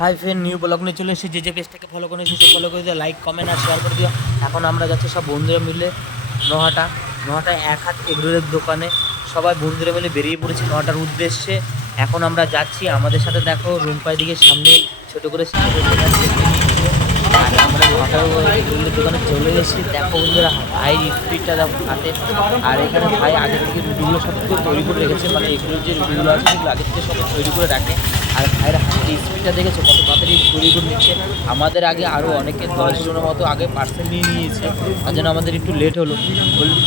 Hi friend new blog নিয়ে চলে এসেছি যে যে পেজটাকে ফলো করে এসেছে ফলো করে দিও লাইক কমেন্ট আর শেয়ার করে দিও এখন আমরা যাচ্ছি সব বন্ধুরা মিলে নহাটা নোহাটা এক হাত এগরোলের দোকানে সবাই বন্ধুরা মিলে বেরিয়ে পড়েছি নোহাটার উদ্দেশ্যে এখন আমরা যাচ্ছি আমাদের সাথে দেখো রুমপাই দিকে সামনে ছোট করে আমরা নোহাটার দোকানে চলে এসেছি দেখো বন্ধুরা ভাই স্পিডটা দেখো হাতে আর এখানে ভাই আগে থেকে রুটিগুলো সব তৈরি করে রেখেছে মানে এগুলোর যে রুটিগুলো আছে সেগুলো আগে থেকে সব তৈরি করে রাখে আর ভাইয়ের হাতে স্পিডটা দেখেছ? কত তাড়াতাড়ি তৈরি করে নিচ্ছে। আমাদের আগে আরও অনেকে দশজনের মতো আগে পার্সেল নিয়ে নিয়েছে তার জন্য আমাদের একটু লেট হলো।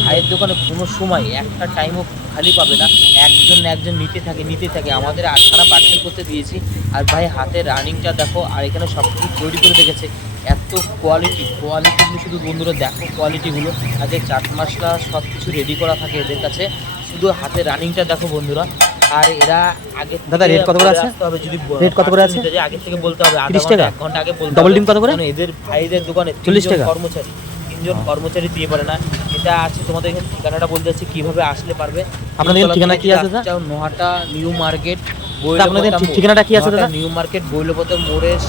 ভাইয়ের দোকানে কোনো সময় একটা টাইমও খালি পাবে না। একজন না একজন নিতে থাকে নিতে থাকে। আমাদের আটখানা পার্সেল করতে দিয়েছি। আর ভাই হাতের রানিংটা দেখো, আর এখানে সব কিছু তৈরি করে রেখেছে। এত কোয়ালিটি কোয়ালিটিগুলো শুধু বন্ধুরা দেখো কোয়ালিটিগুলো আগে চাট মশলা সব কিছু রেডি করা থাকে এদের কাছে। শুধু হাতে রানিংটা দেখো বন্ধুরা। আর এরা আগে দাদা, রেট কত করে আছে? তবে যদি রেট কত করে আছে? আগে থেকে বলতে হবে 30 টাকা? ঘণ্টা আগে বলতে ডাবল। ডিম কত করে? এদের ভাইদের দোকানে 40 টাকা? কর্মচারী তিনজন কর্মচারী দিয়ে পারে না এটা আছে তোমাদের এখানে ঠিকানাটা বলতে যাচ্ছি কীভাবে আসলে পারবে আপনাদের ঠিকানা কি আছে নোহাটা নিউ মার্কেট আপনাদের ঠিকানাটা কি আছে দাদা? নিউ মার্কেট বৈলপতর মোড়ের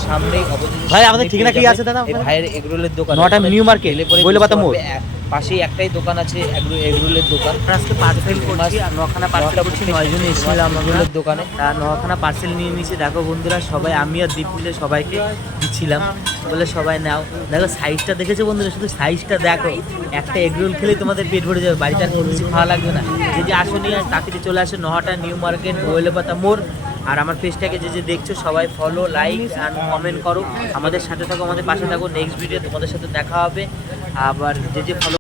ভাই, আমাদের ঠিকানা কি আছে দাদা? ভাইয়ের এগরোলের দোকান। নিউ মার্কেট, বৈলপাতা মোড়। এক- পাশেই একটাই দোকান আছে এগরো- এগরোলের দোকান। আজকে পার্সেল করছি আর নখানা পার্সেল করছি নয় এসেছিলাম এগরোলের দোকানে। আর নখানা পার্সেল নিয়ে নিয়েছি। দেখো বন্ধুরা সবাই আমি আর দীপ মিলে সবাইকে দিচ্ছিলাম। বলে সবাই নাও। দেখো সাইজটা দেখেছ বন্ধুরা? শুধু সাইজটা দেখো। একটা এগরোল খেলেই তোমাদের পেট ভরে যাবে। বাড়িতে আর কোনো কিছু খাওয়া লাগবে না। যদি যে আসনি আর তাড়াতাড়ি চলে আসে নহাটা নিউ মার্কেট বৈলপাতা মোড়। আর আমার পেজটাকে যে যে দেখছ, সবাই ফলো লাইক অ্যান্ড কমেন্ট করো। আমাদের সাথে থাকো, আমাদের পাশে থাকো। নেক্সট ভিডিও তোমাদের সাথে দেখা হবে। আবার যে যে ফলো